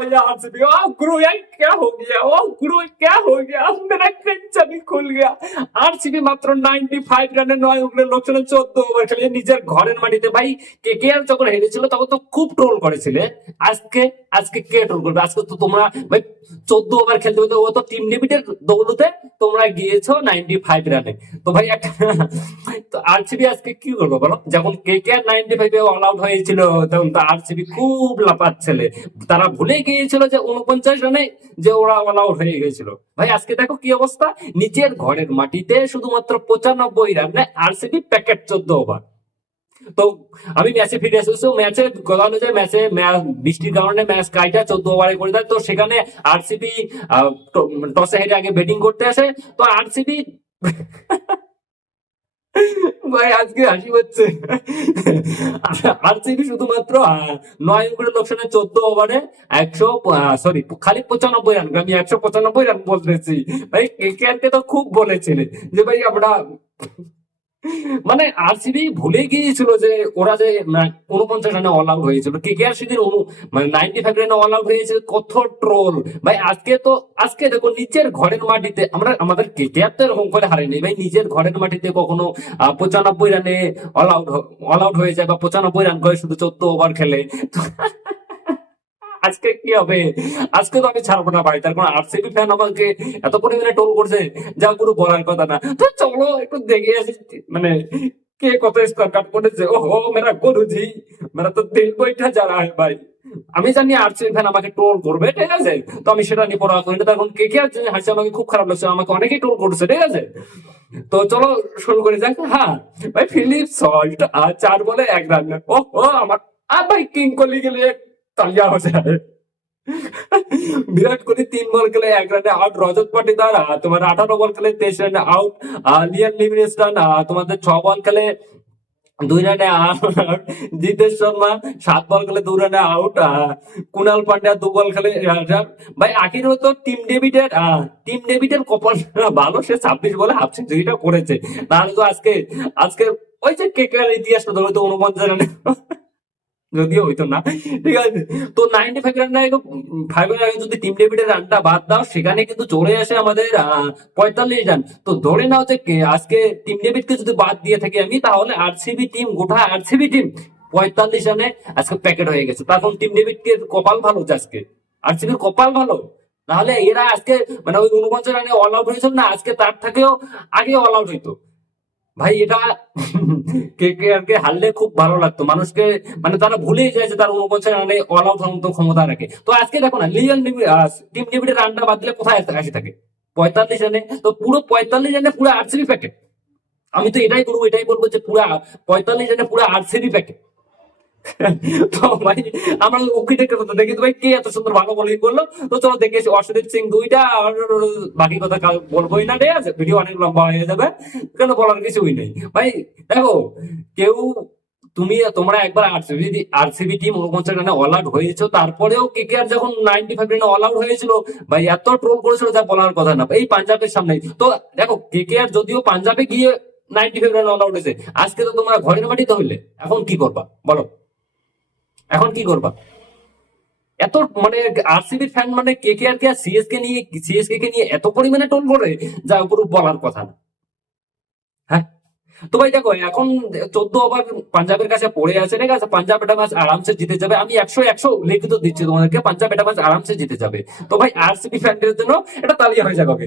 भैया आरसीबी ओ गुरु यार क्या हो गया ओ गुरु क्या हो गया मेरा कंचा भी खुल गया আরসিবি মাত্র 95 রানে নয় উইকেটে লক্ষ্যণে 14 ওভার খেলে নিজের ঘরের মাটিতে ভাই কেকেআর যখন হেরেছিল তখন তো খুব ট্রোল করেছিলে আজকে আজকে কে ট্রোল করবে আজকে তো তোমরা ভাই 14 ওভার খেলতে হতো ও তো টিম ডেবিটের দৌলতে তোমরা গিয়েছো 95 রানে তো ভাই একটা তো আরসিবি আজকে কি করব বলো? যখন কেকেআর 95 এ অল আউট হয়েছিল, তখন তো আরসিবি খুব লাপাচ্ছিলে তারা ভুলে গিয়েছিল যে উনপঞ্চাশ রানে যে ওরা অল আউট হয়ে গেছিল ভাই আজকে দেখো কি অবস্থা। নিচের ঘরের মাটিতে শুধুমাত্র পঁচানব্বই রানে আরসিবি প্যাকেট চোদ্দ ওভার তো আমি ম্যাচে ফিরে এসেছি ম্যাচে কথা হলো যে ম্যাচে বৃষ্টির কারণে ম্যাচ কাইটা চোদ্দ ওভারে করে দেয়। তো সেখানে আরসিবি টসে হেরে আগে ব্যাটিং করতে আসে। তো আরসিবি ভাই, আজকে হাসি হচ্ছে আরসিবি শুধুমাত্র নয় উইকেটের লোকসানে চোদ্দ ওভারে একশো সরি খালি পঁচানব্বই রান আমি একশো পঁচানব্বই রান বলতেছি ভাই কে তো খুব বলেছিলেন যে, ভাই, আমরা মানে আরসিবি ভুলে গিয়েছিল যে ওরা যে উনপঞ্চাশ রানে অল আউট হয়েছিল। কেকেআর সেদিন অনু মানে নাইনটি ফাইভ রানে অল আউট হয়েছে, কত ট্রোল ভাই, আজকে তো, আজকে দেখো নিচের ঘরের মাটিতে, আমরা, আমাদের কে কে আর তো এরকম করে হারেনি। ভাই, নিজের ঘরের মাটিতে কখনো পঁচানব্বই রানে অল আউট অল আউট হয়ে যায় বা পঁচানব্বই রান করে শুধু চোদ্দ ওভার খেলে। আজকে কি হবে? আজকে তো আমি ছাড়বো না ভাই। তার কারণ আরসিবি ফ্যান আমাকে এত পরিমাণে টোল করছে, যা কোনো বলার কথা না। তো চলো, একটু দেখে আসি মানে কে কত স্কোর কাট করেছে। ও হো মেরা গরুজি, মেরা তো দিল বইটা যারা হয় ভাই। আমি জানি আরসিবি ফ্যান আমাকে টোল করবে, ঠিক আছে? তো আমি সেটা নিয়ে পড়া করি তখন কে কে আছে। হাসছে আমাকে খুব খারাপ লাগছে। আমাকে অনেকেই টোল করছে, ঠিক আছে? তো চলো, শুরু করে যাক। হ্যাঁ ভাই ফিলিপ সল্ট আর চার বলে এক রান ও ও আমার আর ভাই কিং কোহলি গেলে তালিয়া হয়ে বিরাট কোহলি তিন বল খেলে এক রানে আউট রজত পাটিদার তোমার আঠারো বল খেলে তেইশ রানে আউট লিয়ান লিভিংস্টন আহ, তোমাদের ছ বল খেলে দুই রানে আউট জিতেশ শর্মা সাত বল খেলে দু রানে আউট কুনাল পান্ডা দু বল খেলে ভাই আখির তো টিম ডেভিডের টিম ডেভিডের কপাল ভালো সে ছাব্বিশ বলে হাফ সেঞ্চুরিটা করেছে। তাহলে তো আজকে আজকে ওই যে কেকের ইতিহাসটা ধরে তো উনপঞ্চাশ রানে যদিও হইতো না। ঠিক আছে? তো নাইনটি ফাইভ রান ফাইভ এর আগে যদি টিম ডেভিডের রানটা বাদ দাও, সেখানে কিন্তু চলে আসে আমাদের পঁয়তাল্লিশ রান তো ধরে নাও যে আজকে টিম ডেভিডকে যদি বাদ দিয়ে থাকি আমি, তাহলে আরসিবি টিম গোটা আরসিবি টিম পঁয়তাল্লিশ রানে আজকে প্যাকেট হয়ে গেছে। তখন টিম ডেভিডকে কপাল ভালো হচ্ছে আজকে। আরসিবির কপাল ভালো। নাহলে এরা আজকে মানে ওই উনপঞ্চাশ রানে অল আউট হয়েছিল না, আজকে তার থেকেও আগে অল আউট হইতো। ভাই, এটা কে কে আর কে হারলে খুব ভালো লাগতো। মানুষকে মানে তারা ভুলেই যায় যে তার উনপঞ্চাশ রানে অল আউট ক্ষমতা রাখে। তো আজকে দেখো না লিজন টিম ডেভিডের রানটা বাদ দিলে কোথায় আসে থাকে? পঁয়তাল্লিশ রানে, তো পুরো পঁয়তাল্লিশ রানে পুরো আরসিবি প্যাকেট আমি তো এটাই করব এটাই বলব যে পুরা পঁয়তাল্লিশ রানে পুরো আরসিবি প্যাকেট তো ভাই, আমরা উকিটের কথা দেখি তো ভাই কে এত সুন্দর ভালো বলিং করল। তো চলো দেখে এসি অর্শদীপ সিং দুইটা আর বাকি কথা বলবোই না, ঠিক আছে? ভিডিও অনেক লম্বা হয়ে যাবে, কেন বলার কিছুই নেই। ভাই, দেখো, কেউ, তুমি, তোমরা একবার আরসিবি আরসিবি টিম উনপঞ্চাশ রানে অল আউট হয়েছো, তারপরেও কে কে আর যখন নাইনটি ফাইভ রানে অল আউট হয়েছিল, ভাই, এত ট্রোল করেছিল যা বলার কথা না। এই পাঞ্জাবের সামনে তো দেখো কে কে আর যদিও পাঞ্জাবে গিয়ে নাইনটি ফাইভ রানে অল আউট হয়েছে, আজকে তো তোমরা ঘরের মাটিতে হইলে, এখন কি করবা? বলো। এখন কি করবা? এত মানে আরসিবির ফ্যান মানে কে কে আর কে সিএসকে নিয়ে সিএসকে কে নিয়ে এত পরিমাণে টোল করে যা উপর বলার কথা না। হ্যাঁ? তো ভাই দেখো, এখন চোদ্দ ওভার পাঞ্জাবের কাছে পড়ে আছে, ঠিক আছে? পাঞ্জাব এটা ম্যাচ আরামসে জিতে যাবে। আমি একশো একশো লিখিত দিচ্ছি তোমাদেরকে, পাঞ্জাব এটা ম্যাচ আরামসে জিতে যাবে। তো ভাই আরসিবি ফ্যানদের জন্য এটা তালিয়া হয়ে যাবে